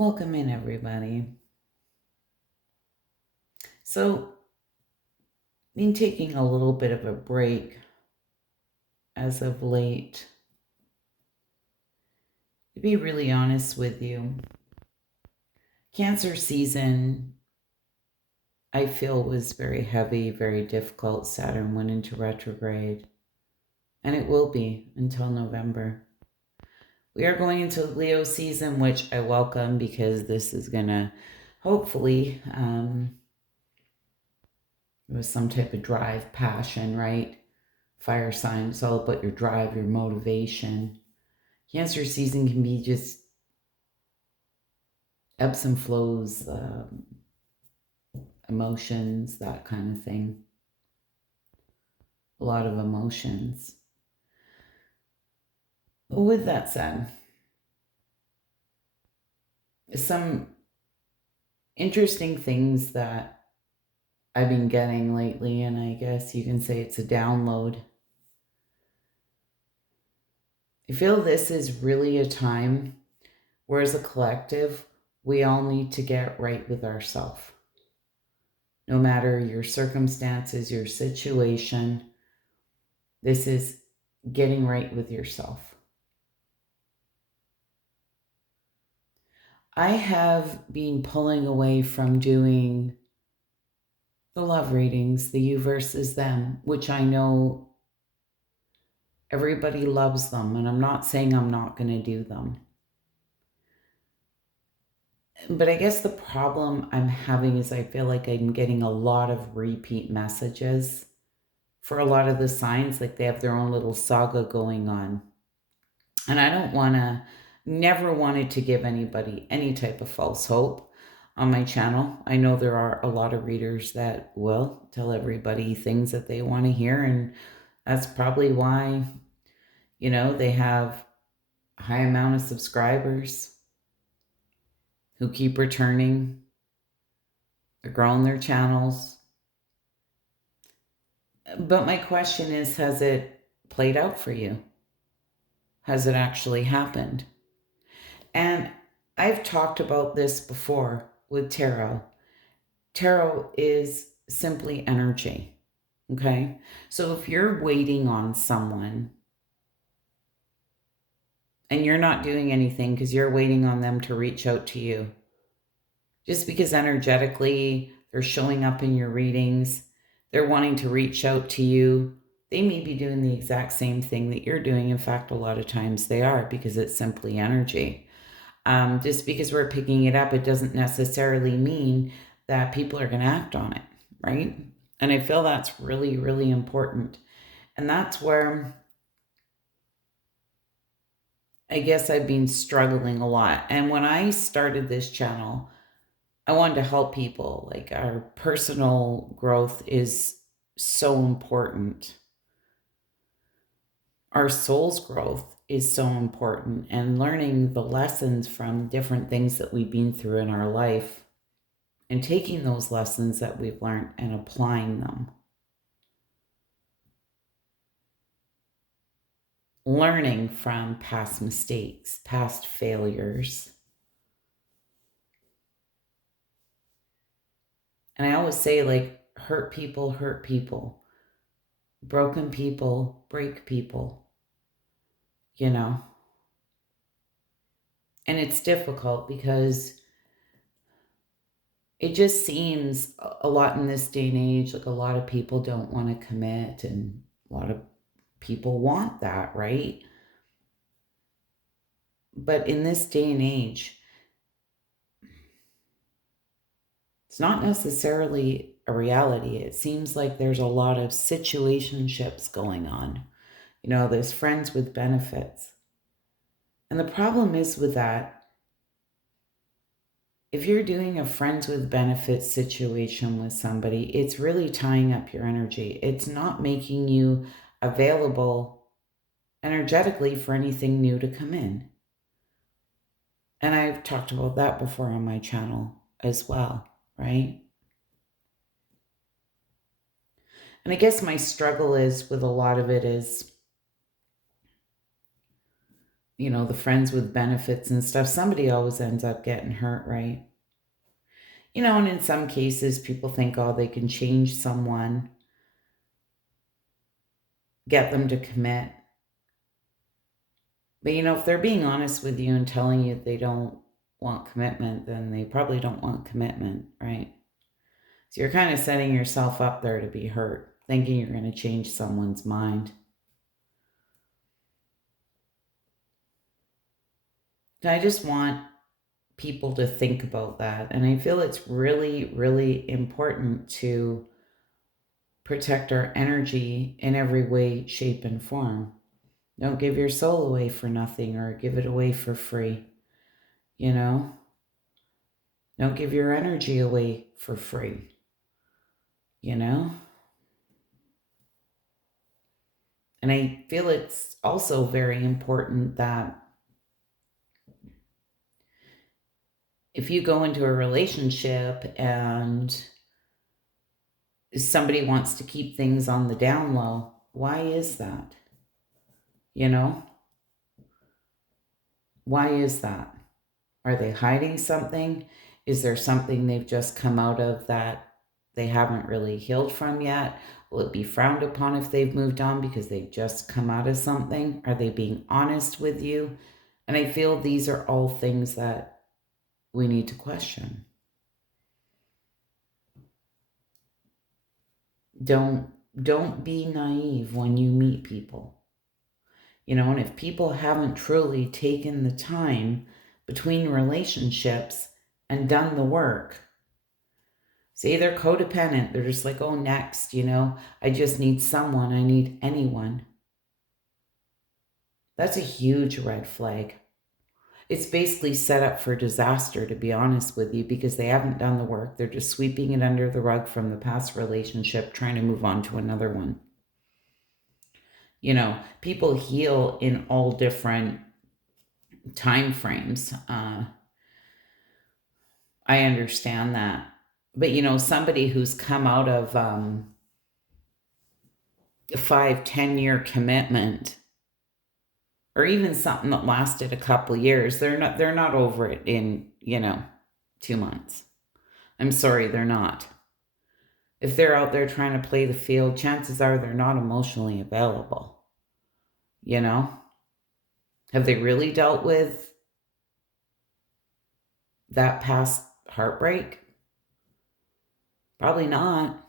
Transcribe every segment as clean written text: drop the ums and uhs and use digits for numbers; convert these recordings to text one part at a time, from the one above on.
Welcome in, everybody. So, been taking a little bit of a break as of late. To be really honest with you, Cancer season, I feel, was very heavy, very difficult. Saturn went into retrograde, and it will be until November. We are going into Leo season, which I welcome because this is going to hopefully with some type of drive, passion, right? Fire sign, it's all about your drive, your motivation. Cancer season can be just ebbs and flows, emotions, that kind of thing. A lot of emotions. But with that said, some interesting things that I've been getting lately, and I guess you can say it's a download. I feel this is really a time where, as a collective, we all need to get right with ourselves. No matter your circumstances, your situation, this is getting right with yourself. I have been pulling away from doing the love readings, the you versus them, which I know everybody loves them, and I'm not saying I'm not going to do them. But I guess the problem I'm having is I feel like I'm getting a lot of repeat messages for a lot of the signs, like they have their own little saga going on. And I don't want to, never wanted to give anybody any type of false hope on my channel. I know there are a lot of readers that will tell everybody things that they want to hear. And that's probably why, they have a high amount of subscribers who keep returning. They're growing their channels. But my question is, has it played out for you? Has it actually happened? And I've talked about this before with tarot. Tarot is simply energy. Okay. So if you're waiting on someone and you're not doing anything because you're waiting on them to reach out to you, just because energetically they're showing up in your readings, they're wanting to reach out to you, they may be doing the exact same thing that you're doing. In fact, a lot of times they are, because it's simply energy. Just because we're picking it up, it doesn't necessarily mean that people are going to act on it, right? And I feel that's really, really important. And that's where I guess I've been struggling a lot. And when I started this channel, I wanted to help people. Like, our personal growth is so important. Our soul's growth is so important, and learning the lessons from different things that we've been through in our life and taking those lessons that we've learned and applying them. Learning from past mistakes, past failures. And I always say, like, hurt people hurt people. Broken people break people, And it's difficult because it just seems a lot in this day and age, like a lot of people don't want to commit, and a lot of people want that, right? But in this day and age, it's not necessarily a reality. It seems like there's a lot of situationships going on. There's friends with benefits. And the problem is with that, if you're doing a friends with benefits situation with somebody, it's really tying up your energy. It's not making you available energetically for anything new to come in. And I've talked about that before on my channel as well, right? And I guess my struggle is with a lot of it is, the friends with benefits and stuff, somebody always ends up getting hurt, right? And in some cases, people think, oh, they can change someone, get them to commit. But, if they're being honest with you and telling you they don't want commitment, then they probably don't want commitment, right? So you're kind of setting yourself up there to be hurt, thinking you're going to change someone's mind. I just want people to think about that. And I feel it's really, really important to protect our energy in every way, shape, and form. Don't give your soul away for nothing or give it away for free. Don't give your energy away for free. And I feel it's also very important that if you go into a relationship and somebody wants to keep things on the down low, why is that? Why is that? Are they hiding something? Is there something they've just come out of that they haven't really healed from yet? Will it be frowned upon if they've moved on because they've just come out of something? Are they being honest with you? And I feel these are all things that we need to question. Don't be naive when you meet people. And if people haven't truly taken the time between relationships and done the work, say they're codependent, they're just like, oh, next, I just need someone, I need anyone. That's a huge red flag. It's basically set up for disaster, to be honest with you, because they haven't done the work. They're just sweeping it under the rug from the past relationship, trying to move on to another one. People heal in all different time frames. I understand that. But, somebody who's come out of 5-10 year commitment, or even something that lasted a couple of years, they're not over it in 2 months. I'm sorry, they're not. If they're out there trying to play the field, chances are they're not emotionally available. Have they really dealt with that past heartbreak? Probably not.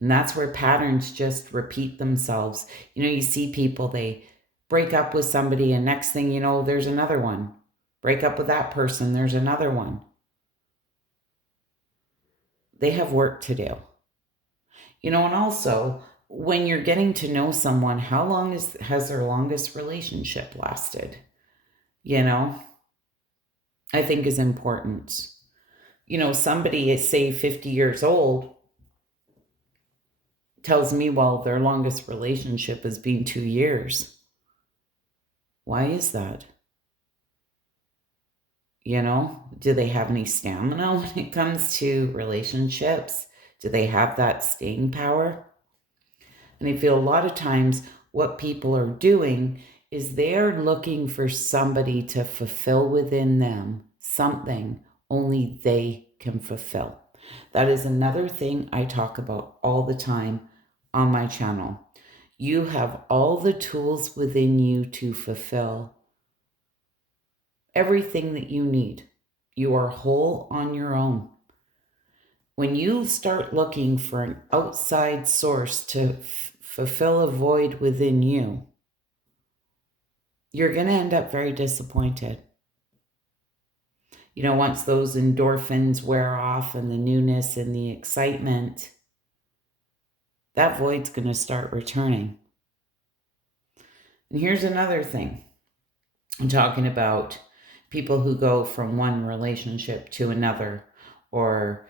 And that's where patterns just repeat themselves. You see people, they break up with somebody, and next thing you know, there's another one. Break up with that person, there's another one. They have work to do. And also, when you're getting to know someone, how long has their longest relationship lasted? I think is important. Somebody is, say, 50 years old, tells me, well, their longest relationship has been 2 years. Why is that? Do they have any stamina when it comes to relationships? Do they have that staying power? And I feel a lot of times what people are doing is they're looking for somebody to fulfill within them something only they can fulfill. That is another thing I talk about all the time on my channel. You have all the tools within you to fulfill everything that you need. You are whole on your own. When you start looking for an outside source to fulfill a void within you, you're going to end up very disappointed. Once those endorphins wear off and the newness and the excitement, that void's going to start returning. And here's another thing. I'm talking about people who go from one relationship to another, or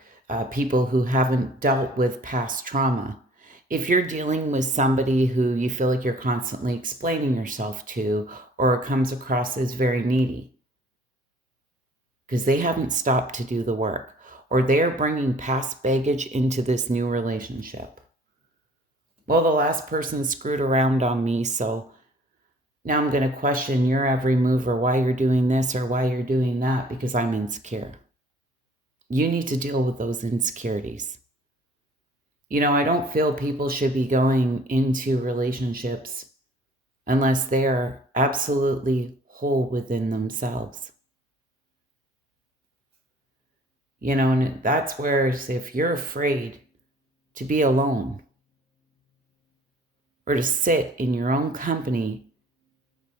people who haven't dealt with past trauma. If you're dealing with somebody who you feel like you're constantly explaining yourself to, or comes across as very needy, because they haven't stopped to do the work, or they're bringing past baggage into this new relationship. Well, the last person screwed around on me, so Now I'm going to question your every move or why you're doing this or why you're doing that because I'm insecure. You need to deal with those insecurities. I don't feel people should be going into relationships unless they are absolutely whole within themselves. And that's where if you're afraid to be alone or to sit in your own company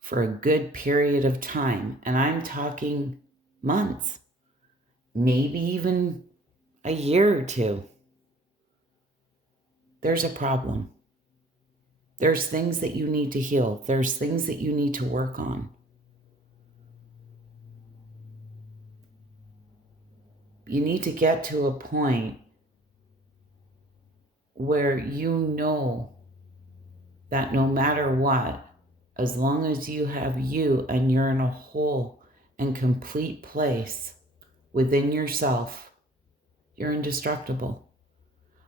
for a good period of time, and I'm talking months, maybe even a year or two, there's a problem. There's things that you need to heal. There's things that you need to work on. You need to get to a point where you know that no matter what, as long as you have you and you're in a whole and complete place within yourself, you're indestructible.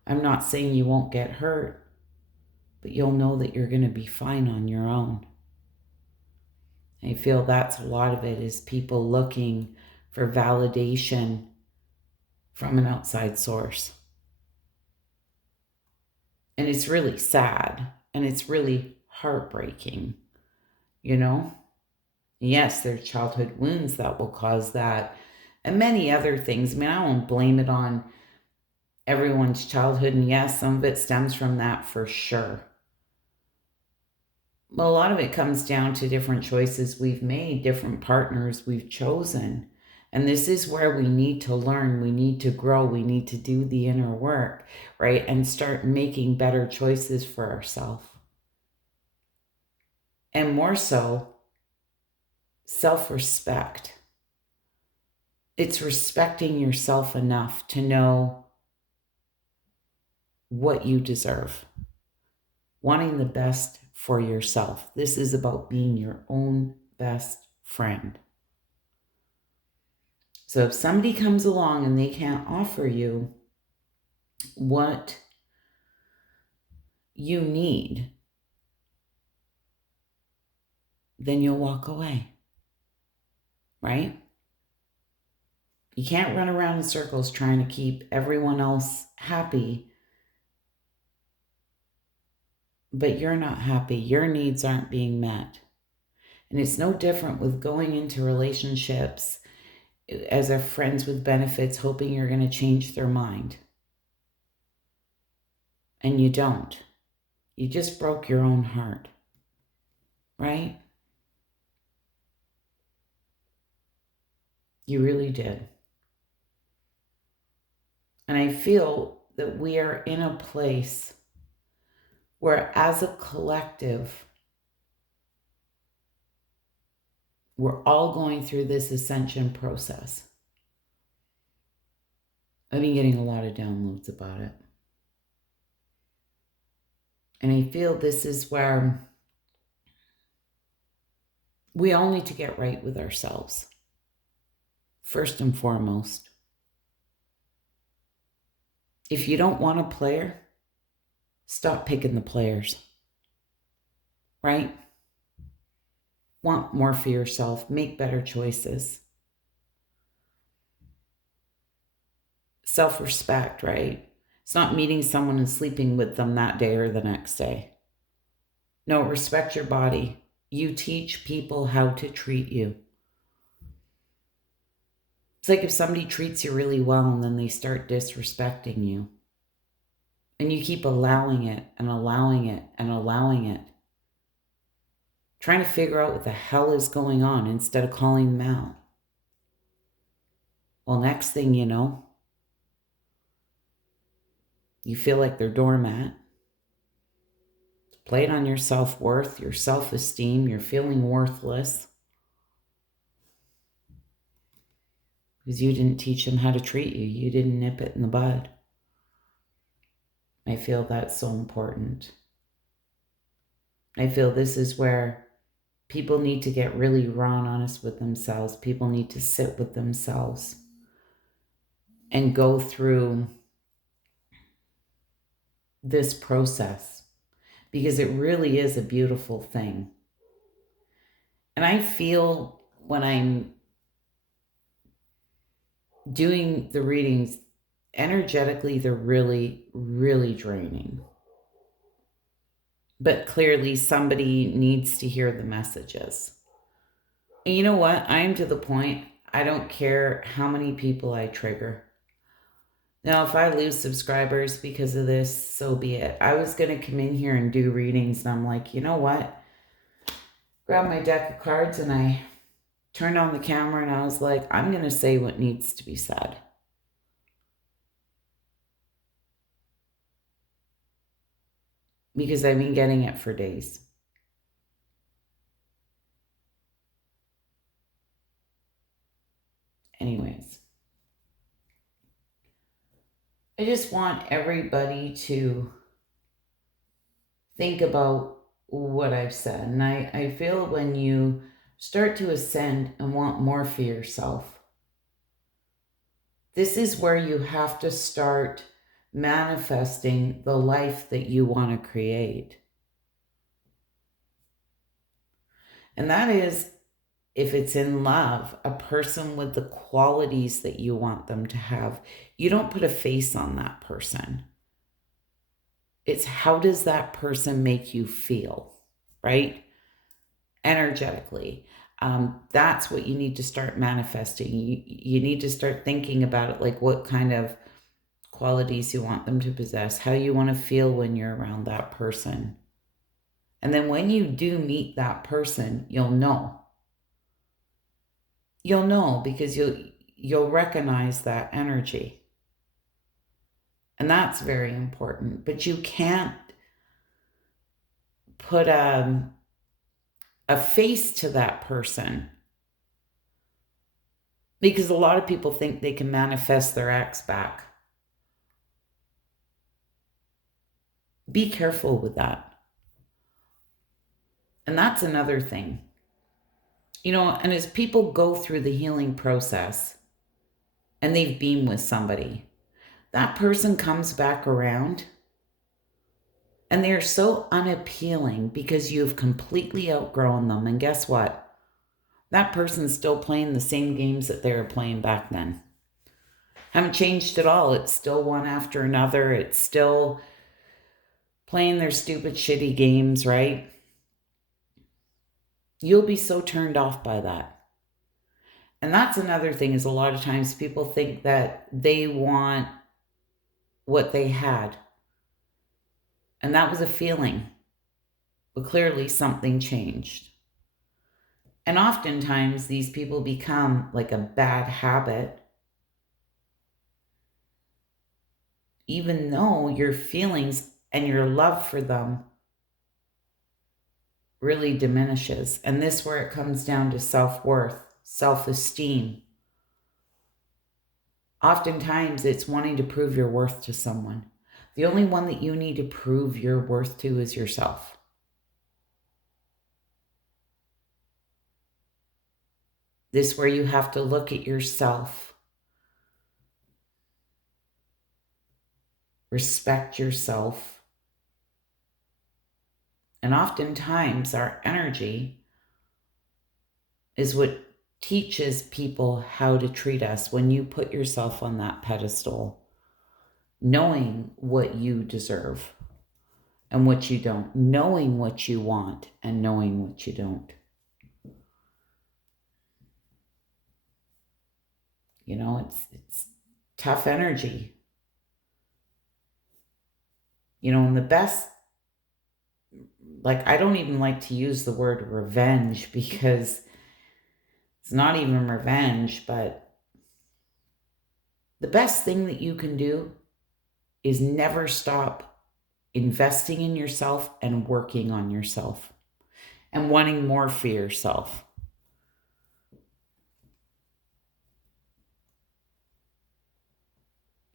I'm not saying you won't get hurt, but you'll know that you're going to be fine on your own. I feel that's a lot of it is people looking for validation from an outside source. And it's really sad and it's really heartbreaking, Yes, there's childhood wounds that will cause that and many other things. I won't blame it on everyone's childhood. And yes, some of it stems from that for sure. But a lot of it comes down to different choices we've made, different partners we've chosen. And this is where we need to learn, we need to grow, we need to do the inner work, right? And start making better choices for ourselves. And more so, self-respect. It's respecting yourself enough to know what you deserve. Wanting the best for yourself. This is about being your own best friend. So if somebody comes along and they can't offer you what you need, then you'll walk away, right? You can't run around in circles trying to keep everyone else happy, but you're not happy. Your needs aren't being met. And it's no different with going into relationships as a friends with benefits, hoping you're going to change their mind. And you don't. You just broke your own heart, right? You really did. And I feel that we are in a place where as a collective, we're all going through this ascension process. I've been getting a lot of downloads about it. And I feel this is where we all need to get right with ourselves, first and foremost. If you don't want a player, stop picking the players, right? Want more for yourself, make better choices. Self-respect, right? It's not meeting someone and sleeping with them that day or the next day. No, respect your body. You teach people how to treat you. It's like if somebody treats you really well and then they start disrespecting you. And you keep allowing it and allowing it and allowing it. Trying to figure out what the hell is going on instead of calling them out. Well, next thing you know, you feel like they're doormat. Playing on your self-worth, your self-esteem, you're feeling worthless. Because you didn't teach them how to treat you. You didn't nip it in the bud. I feel that's so important. I feel this is where people need to get really raw and honest with themselves. People need to sit with themselves and go through this process because it really is a beautiful thing. And I feel when I'm doing the readings, energetically, they're really, really draining. But clearly, somebody needs to hear the messages. And you know what? I'm to the point, I don't care how many people I trigger. Now, if I lose subscribers because of this, so be it. I was going to come in here and do readings, and I'm like, you know what? Grab my deck of cards, and I turned on the camera, and I was like, I'm going to say what needs to be said. Because I've been getting it for days. Anyways, I just want everybody to think about what I've said. And I feel when you start to ascend and want more for yourself, this is where you have to start manifesting the life that you want to create. And that is, if it's in love, a person with the qualities that you want them to have. You don't put a face on that person. It's how does that person make you feel, right? Energetically. That's what you need to start manifesting. You need to start thinking about it, like what kind of qualities you want them to possess, how you want to feel when you're around that person. And then when you do meet that person, you'll know. You'll know because you'll recognize that energy. And that's very important. But you can't put a face to that person, because a lot of people think they can manifest their ex back. Be careful with that. And that's another thing. You know, and as people go through the healing process and they've been with somebody, that person comes back around and they're so unappealing because you've completely outgrown them. And guess what? That person's still playing the same games that they were playing back then. Haven't changed at all. It's still one after another. It's still playing their stupid, shitty games, right? You'll be so turned off by that. And that's another thing, is a lot of times people think that they want what they had. And that was a feeling. But clearly something changed. And oftentimes these people become like a bad habit, even though your feelings and your love for them really diminishes. And this is where it comes down to self-worth, self-esteem. Oftentimes it's wanting to prove your worth to someone. The only one that you need to prove your worth to is yourself. This is where you have to look at yourself, respect yourself. And oftentimes our energy is what teaches people how to treat us. When you put yourself on that pedestal, knowing what you deserve and what you don't, knowing what you want and knowing what you don't. You know, it's tough energy. You know, and the best, like, I don't even like to use the word revenge, because it's not even revenge, but the best thing that you can do is never stop investing in yourself and working on yourself and wanting more for yourself.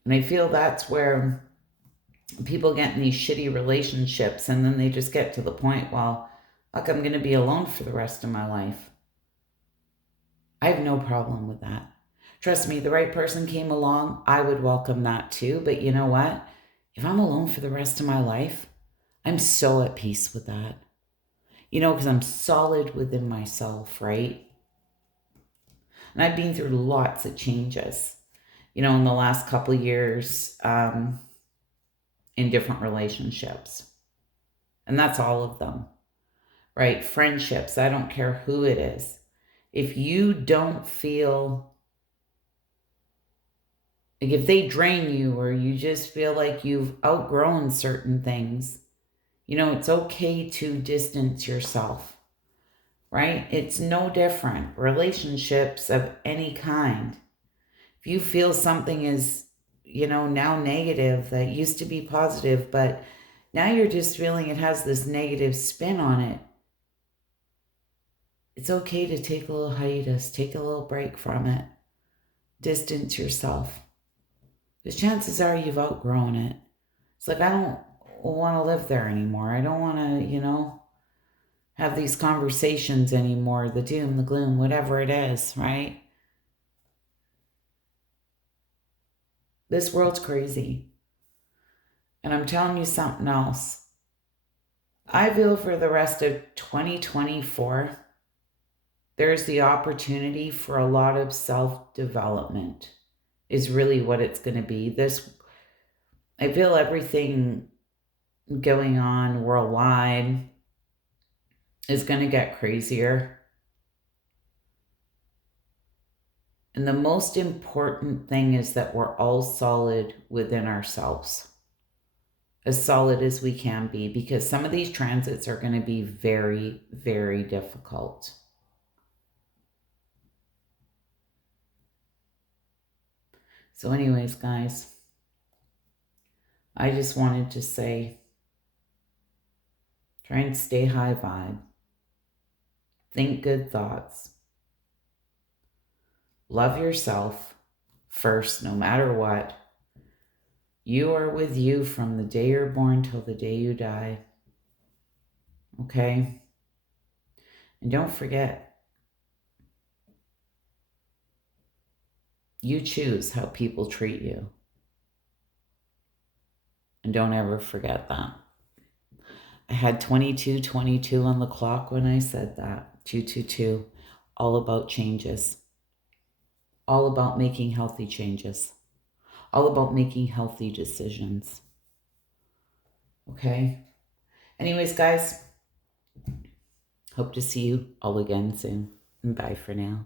And I feel that's where people get in these shitty relationships, and then they just get to the point, well, look, I'm going to be alone for the rest of my life. I have no problem with that. Trust me, the right person came along, I would welcome that too. But you know what? If I'm alone for the rest of my life, I'm so at peace with that. because I'm solid within myself, right? And I've been through lots of changes, in the last couple of years, in different relationships. And that's all of them, right? Friendships, I don't care who it is. If you don't feel like, if they drain you or you just feel like you've outgrown certain things, it's okay to distance yourself, right? It's no different. Relationships of any kind. If you feel something is, now negative that used to be positive, but now you're just feeling it has this negative spin on it, it's okay to take a little hiatus, take a little break from it, distance yourself. Because chances are you've outgrown it. It's like, I don't want to live there anymore. I don't want to, have these conversations anymore, the doom, the gloom, whatever it is, right? This world's crazy. And I'm telling you something else. I feel for the rest of 2024, there's the opportunity for a lot of self-development is really what it's going to be. I feel everything going on worldwide is going to get crazier. And the most important thing is that we're all solid within ourselves, as solid as we can be, because some of these transits are going to be very, very difficult. So anyways, guys, I just wanted to say, try and stay high vibe. Think good thoughts. Love yourself first, no matter what. You are with you from the day you're born till the day you die. Okay? And don't forget, you choose how people treat you. And don't ever forget that. I had 2222 on the clock when I said that. 222. All about changes. All about making healthy changes. All about making healthy decisions. Okay? Anyways, guys, hope to see you all again soon. Bye for now.